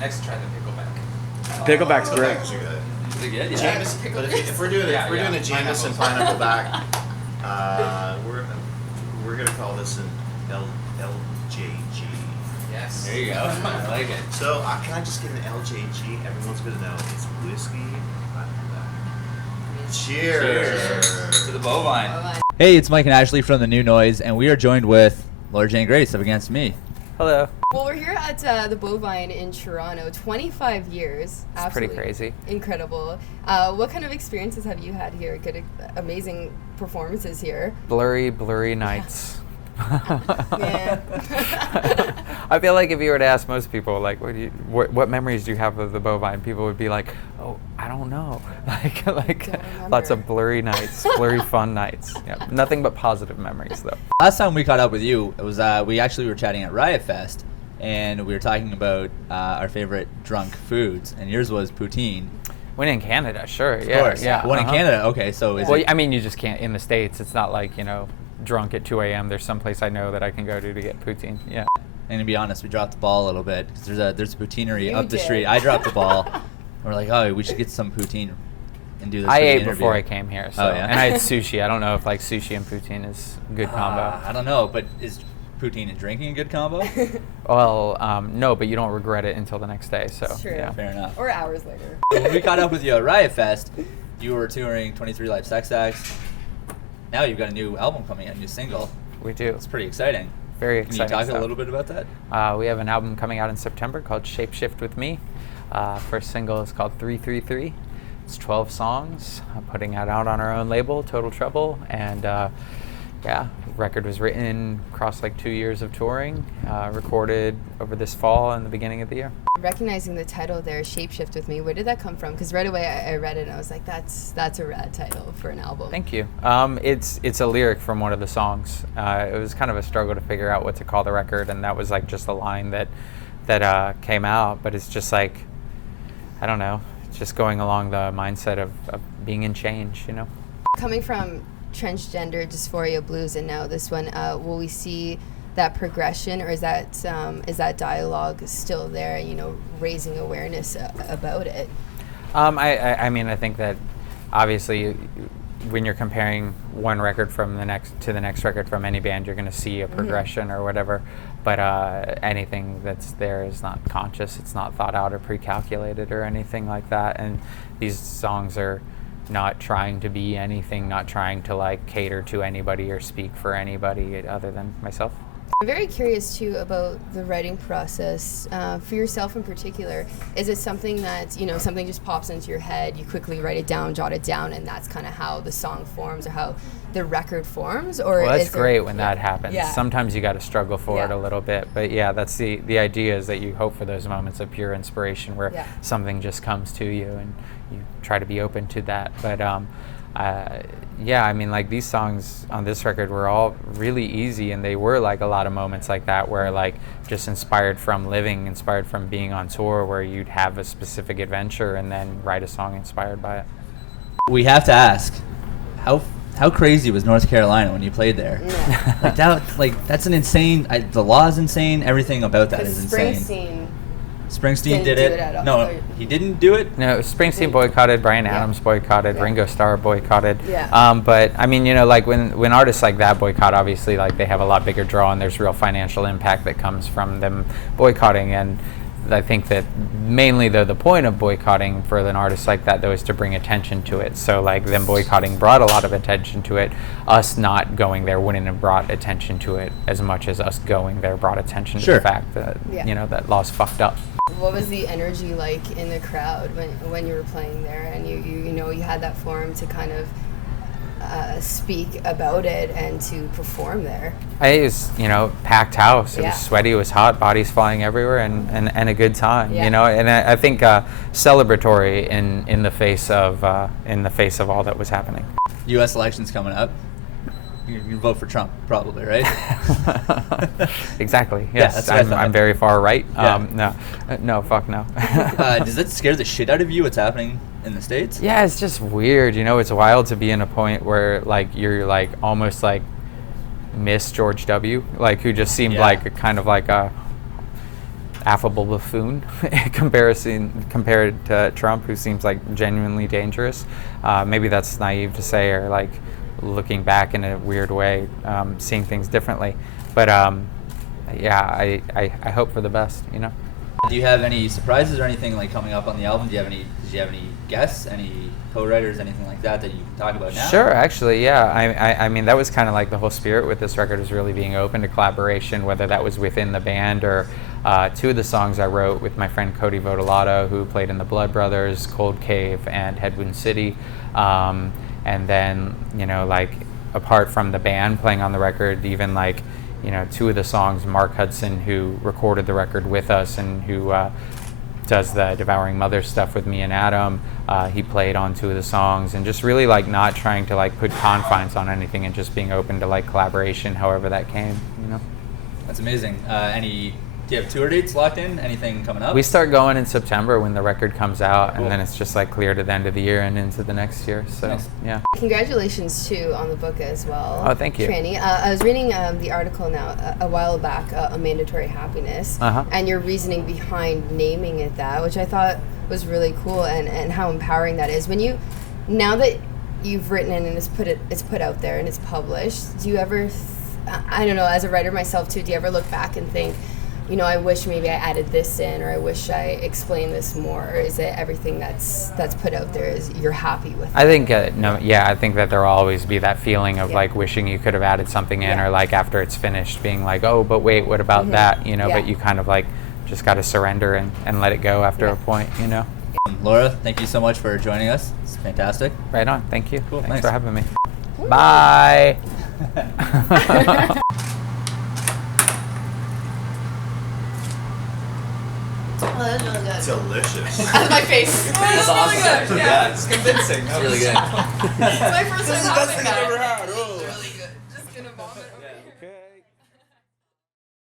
Next, try the pickleback. Pickleback's great. Pickleback's are good. Is it good? Jameson, but if we're doing the Jameson pineapple back, we're gonna call this an LJG. Yes. There you go. I like it. So can I just get an LJG? Everyone's gonna know it's whiskey. Cheers to the Bovine. Hey, it's Mike and Ashley from The New Noise, and we are joined with Laura Jane Grace up against me. Hello. Well, we're here at the Bovine in Toronto. 25 years. It's pretty crazy. Incredible. What kind of experiences have you had here? Good, amazing performances here. Blurry nights. Yeah. I feel like if you were to ask most people, like, what memories do you have of the Bovine? People would be like, oh, I don't know. Like lots of blurry nights, blurry fun nights. Yeah, nothing but positive memories, though. Last time we caught up with you, it was we actually were chatting at Riot Fest, and we were talking about our favorite drunk foods, and yours was poutine. When in Canada, sure. Of Yeah, course. yeah. One in Canada. Okay, so Well, I mean, you just can't in the States. It's not like, drunk at 2 a.m. There's some place I know that I can go to get poutine. Yeah. And to be honest, we dropped the ball a little bit because there's a poutineery You up the did. street. I dropped the ball. We're like, oh, we should get some poutine and do this. I for the ate interview. before I came here, so Oh, yeah? and I had sushi. I don't know if like sushi and poutine is a good combo. I don't know, but is poutine and drinking a good combo? Well, no, but you don't regret it until the next day. So It's true. yeah. Fair enough. Or hours later. When we caught up with you at Riot Fest, you were touring 23 Live Sex Acts. Now you've got a new album coming out, a new single. We do. It's pretty exciting. Very Can exciting. you talk stuff. a little bit about that? We have an album coming out in September called Shapeshift with Me. First single is called 333. It's 12 songs. I'm putting it out on our own label, Total Trouble, and the record was written across like 2 years of touring, recorded over this fall and the beginning of the year. Recognizing the title there, Shapeshift with Me, where did that come from? Because right away I read it and I was like, that's a rad title for an album. Thank you. It's a lyric from one of the songs. It was kind of a struggle to figure out what to call the record, and that was like just a line that came out. But it's just like, I don't know, it's just going along the mindset of being in change, Coming from transgender dysphoria blues and now this one, will we see that progression, or is that dialogue still there, raising awareness about it? I mean, I think that obviously when you're comparing one record from the next record from any band, you're going to see a progression or whatever, but anything that's there is not conscious, it's not thought out or pre-calculated or anything like that, and these songs are not trying to be anything, not trying to like cater to anybody or speak for anybody other than myself. I'm very curious too about the writing process for yourself in particular. Is it something that something just pops into your head, you quickly write it down, jot it down, and that's kind of how the song forms or how the record forms? Or well, that's great when that happens. Yeah. Sometimes you got to struggle for it a little bit, but yeah, that's the idea, is that you hope for those moments of pure inspiration where something just comes to you and you try to be open to that. But I mean, like these songs on this record were all really easy, and they were like a lot of moments like that where like just inspired from living, inspired from being on tour, where you'd have a specific adventure and then write a song inspired by it. We have to ask, how crazy was North Carolina when you played there? Yeah. That's an insane. The law is insane. Everything about that is insane. Springsteen did didn't it. do it at all. No, he didn't do it. No, Springsteen boycotted, Bryan Adams boycotted, Ringo Starr boycotted. Yeah. But I mean, like when artists like that boycott, obviously like they have a lot bigger draw, and there's real financial impact that comes from them boycotting. And I think that mainly though the point of boycotting for an artist like that though is to bring attention to it. So like them boycotting brought a lot of attention to it. Us not going there wouldn't have brought attention to it as much as us going there brought attention to the fact that that law's fucked up. What was the energy like in the crowd when you were playing there, and you had that forum to kind of speak about it and to perform there? It was, packed house. It Yeah. was sweaty, it was hot, bodies flying everywhere, and a good time, Yeah. And I think celebratory in the face of all that was happening. U.S. elections coming up. You vote for Trump, probably, right? Exactly. Yeah, Yes, that's what I thought. I'm very far right. Yeah. No, fuck no. Does that scare the shit out of you? What's happening in the States? Yeah, it's just weird. It's wild to be in a point where like you're like almost like Miss George W. Like who just seemed like a kind of like a affable buffoon compared to Trump, who seems like genuinely dangerous. Maybe that's naive to say, or like looking back in a weird way, seeing things differently. But yeah, I hope for the best, you know. Do you have any surprises or anything like coming up on the album? Did you have any guests, any co-writers, anything like that you can talk about now? Sure, actually, yeah. I mean, that was kind of like the whole spirit with this record, was really being open to collaboration, whether that was within the band or two of the songs I wrote with my friend Cody Vodolato, who played in the Blood Brothers, Cold Cave, and Headwind City. And then, you know, like apart from the band playing on the record, even like, you know, two of the songs, Mark Hudson, who recorded the record with us and who does the Devouring Mother stuff with me and Adam, he played on two of the songs, and just really like not trying to like put confines on anything and just being open to like collaboration, however that came, you know. That's amazing. Do you have tour dates locked in? Anything coming up? We start going in September when the record comes out, Cool. and then it's just like clear to the end of the year and into the next year. So Nice. yeah. Congratulations too on the book as well. Oh, thank you. Tranny. I was reading the article now a while back, A Mandatory Happiness, and your reasoning behind naming it that, which I thought was really cool, and how empowering that is. When you, now that you've written it and it's put out there and it's published, do you ever, I don't know, as a writer myself too, do you ever look back and think, you know, I wish maybe I added this in, or I wish I explained this more, or is it everything that's put out there is you're happy with? I think I think that there'll always be that feeling of like wishing you could have added something in, or like after it's finished being like, oh, but wait, what about that? You know, but you kind of like just got to surrender and let it go after a point, you know. Laura, thank you so much for joining us. It's fantastic. Right on. Thank you. Cool. Thanks Nice. for having me. Bye. Oh, that was really good. Delicious. My face. That's awesome. Yeah, it's convincing. That Really was- good. It's my first time having that. had. It's really good. Just gonna vomit over here.